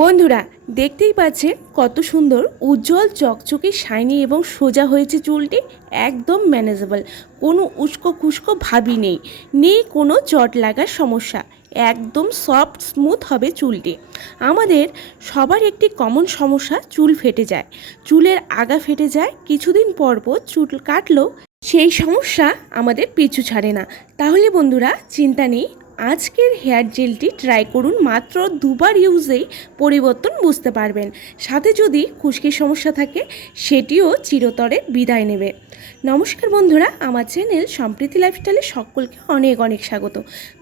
বন্ধুরা, দেখতেই পাচ্ছেন কত সুন্দর উজ্জ্বল চকচকে, শাইনি এবং সোজা হয়েছে চুলটি। একদম ম্যানেজেবল কোনো উস্কো খুস্কো ভাবি নেই। নেই কোনো চট লাগার সমস্যা, একদম সফট স্মুথ হবে চুলটি। আমাদের সবার একটি কমন সমস্যা, চুল ফেটে যায়। চুলের আগা ফেটে যায়, কিছুদিন পর পর চুল কাটলেও সেই সমস্যা আমাদের পিছু ছাড়ে না। তাহলে বন্ধুরা, চিন্তা নেই আজকের হেয়ার জেলটি ট্রাই করুন মাত্র দুবার ইউজেই পরিবর্তন বুঝতে পারবেন। সাথে যদি খুশকির সমস্যা থাকে, সেটিও চিরতরে বিদায় নেবে। নমস্কার বন্ধুরা, আমার চ্যানেল সম্প্রীতি লাইফস্টাইলে সকলকে অনেক অনেক স্বাগত।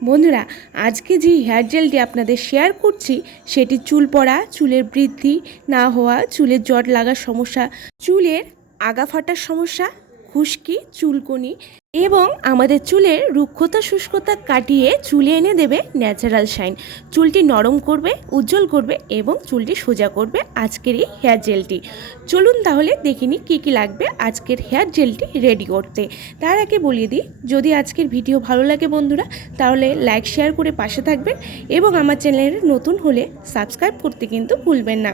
বন্ধুরা, আজকে যে হেয়ার জেলটি আপনাদের শেয়ার করছি, সেটি চুল পড়া, চুলের বৃদ্ধি না হওয়া, চুলের জট লাগার সমস্যা, চুলের আগা ফাটার সমস্যা, খুশকি, চুলকনি এবং আমাদের চুলের রুক্ষতা শুষ্কতা কাটিয়ে চুলে এনে দেবে ন্যাচারাল শাইন চুলটি নরম করবে, উজ্জ্বল করবে এবং চুলটি সোজা করবে আজকের এই হেয়ার জেলটি চলুন তাহলে দেখিনি কি কি লাগবে আজকের হেয়ার জেলটি রেডি করতে। তার আগে বলিয়ে দিই, যদি আজকের ভিডিও ভালো লাগে বন্ধুরা, তাহলে লাইক শেয়ার করে পাশে থাকবেন এবং আমার চ্যানেলের নতুন হলে সাবস্ক্রাইব করতে কিন্তু ভুলবেন না।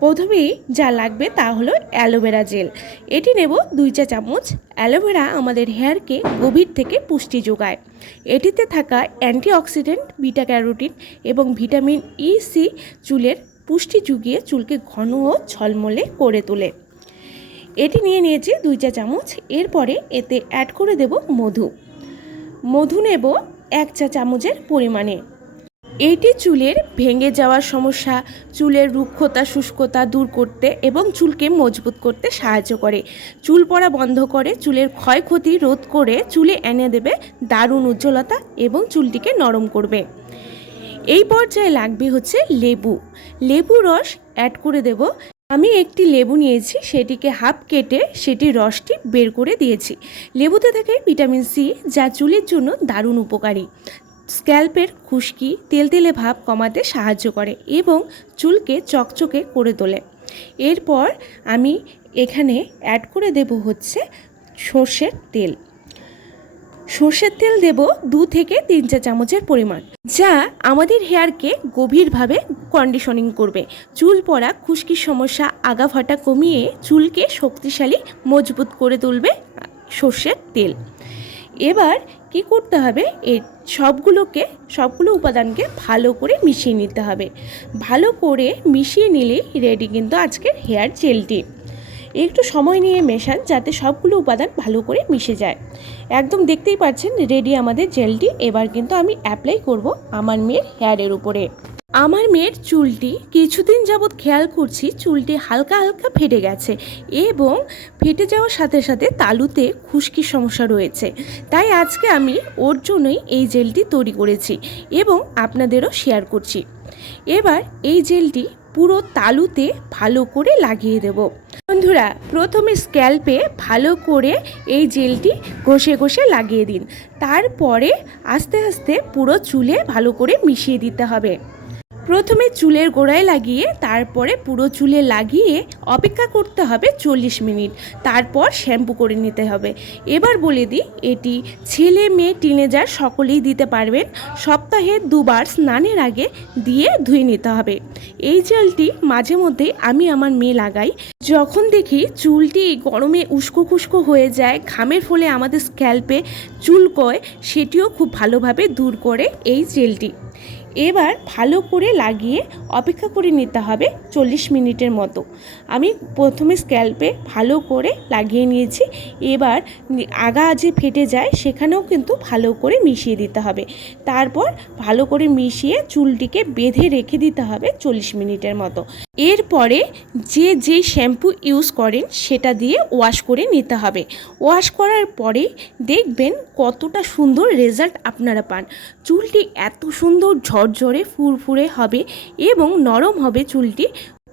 প্রথমেই যা লাগবে তা হলো অ্যালোভেরা জেল এটি নেব দুই চা চামচ অ্যালোভেরা আমাদের হেয়ারকে গভীর থেকে পুষ্টি যোগায়। এটিতে থাকা অ্যান্টিঅক্সিডেন্ট বিটা ক্যারোটিন এবং ভিটামিন ই সি চুলের পুষ্টি যুগিয়ে চুলকে ঘন ও ঝলমলে করে তোলে। এটি নিয়ে নিয়েছি দুই চা চামচ। এরপরে এতে অ্যাড করে দেব মধু। মধু নেব এক চা চামচের পরিমাণে। এইটি চুলের ভেঙে যাওয়ার সমস্যা, চুলের রুক্ষতা, শুষ্কতা দূর করতে এবং চুলকে মজবুত করতে সাহায্য করে। চুল পড়া বন্ধ করে, চুলের ক্ষয়ক্ষতি রোধ করে চুলে এনে দেবে দারুণ উজ্জ্বলতা এবং চুলটিকে নরম করবে। এই পর্যায়ে লাগবে হচ্ছে লেবু। লেবু রস অ্যাড করে দেব। আমি একটি লেবু নিয়েছি, সেটিকে হাফ কেটে সেটির রসটি বের করে দিয়েছি। লেবুতে থাকে ভিটামিন সি, যা চুলের জন্য দারুণ উপকারী। স্ক্যাল্পের খুশকি তেলতেলে ভাব কমাতে সাহায্য করে এবং চুলকে চকচকে করে তোলে। এরপর আমি এখানে অ্যাড করে দেব হচ্ছে সর্ষের তেল। সর্ষের তেল দেব দু থেকে তিন চা চামচের পরিমাণ, যা আমাদের হেয়ারকে গভীরভাবে কন্ডিশনিং করবে। চুল পড়া, খুশকির সমস্যা আগা ফাটা কমিয়ে চুলকে শক্তিশালী, মজবুত করে তুলবে সর্ষের তেল। এবার কি করতে হবে? এই সবগুলোকে, সবগুলো উপাদানকে ভালো করে মিশিয়ে নিতে হবে। ভালো করে মিশিয়ে নিলেই রেডি কিন্তু আজকের হেয়ার জেলটি একটু সময় নিয়ে মেশান যাতে সবগুলো উপাদান ভালো করে মিশে যায়। একদম দেখতেই পাচ্ছেন রেডি আমাদের জেলটি এবার কিন্তু আমি অ্যাপ্লাই করব আমার মেয়ের হেয়ারের উপরে। আমার মেয়ের চুলটি কিছুদিন যাবৎ খেয়াল করছি চুলটি হালকা হালকা ফেটে গেছে এবং ফেটে যাওয়ার সাথে সাথে তালুতে খুশকির সমস্যা রয়েছে। তাই আজকে আমি ওর জন্যই এই জেলটি তৈরি করেছি এবং আপনাদেরও শেয়ার করছি। এবার এই জেলটি পুরো তালুতে ভালো করে লাগিয়ে দেব। বন্ধুরা, প্রথমে স্ক্যাল্পে ভালো করে এই জেলটি ঘষে ঘষে লাগিয়ে দিন। তারপরে আস্তে আস্তে পুরো চুলে ভালো করে মিশিয়ে দিতে হবে। প্রথমে চুলের গোড়ায় লাগিয়ে, তারপরে পুরো চুলে লাগিয়ে অপেক্ষা করতে হবে চল্লিশ মিনিট। তারপর শ্যাম্পু করে নিতে হবে। এবার বলে দিই, এটি ছেলে মেয়ে টিনেজার সকলেই দিতে পারবেন। সপ্তাহে দুবার স্নানের আগে দিয়ে ধুয়ে নিতে হবে। এই জেলটি মাঝে মধ্যেই আমি আমার মেয়ে লাগাই। যখন দেখি চুলটি গরমে উস্কো খুস্কো হয়ে যায়, ঘামের ফলে আমাদের স্ক্যাল্পে চুলকয় সেটিও খুব ভালোভাবে দূর করে এই জেলটি। এবার ভালো করে লাগিয়ে অপেক্ষা করে নিতে হবে চল্লিশ মিনিটের মতো। আমি প্রথমে স্ক্যাল্পে ভালো করে লাগিয়ে নিয়েছি। এবার আগা যে ফেটে যায় সেখানেও কিন্তু ভালো করে মিশিয়ে দিতে হবে। তারপর ভালো করে মিশিয়ে চুলটিকে বেঁধে রেখে দিতে হবে চল্লিশ মিনিটের মতো। এরপরে যে যে শ্যাম্পু ইউজ করেন সেটা দিয়ে ওয়াশ করে নিতে হবে। ওয়াশ করার পরে দেখবেন কতটা সুন্দর রেজাল্ট আপনারা পান। চুলটি এত সুন্দর ঝরঝরে ফুরফুরে হবে এবং নরম হবে চুলটি।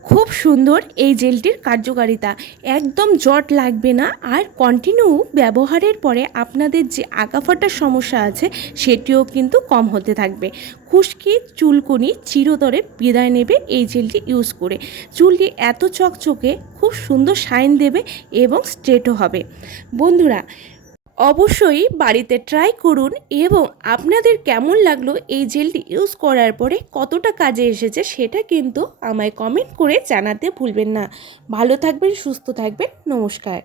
খুব সুন্দর এই জেলটির কার্যকারিতা। একদম জট লাগবে না। আর কন্টিনিউ ব্যবহারের পরে আপনাদের যে আঁকাফাটার সমস্যা আছে, সেটিও কিন্তু কম হতে থাকবে। খুশকি, চুলকুনি চিরতরে বিদায় নেবে এই জেলটি ইউজ করে। চুলটি এত চকচকে, খুব সুন্দর শাইন দেবে এবং স্ট্রেটও হবে। বন্ধুরা অবশ্যই বাড়িতে ট্রাই করুন এবং আপনাদের কেমন লাগল এই জেলটি ইউজ করার পরে কতটা কাজে এসেছে সেটা কিন্তু আমায় কমেন্ট করে জানাতে ভুলবেন না। ভালো থাকবেন, সুস্থ থাকবেন, নমস্কার।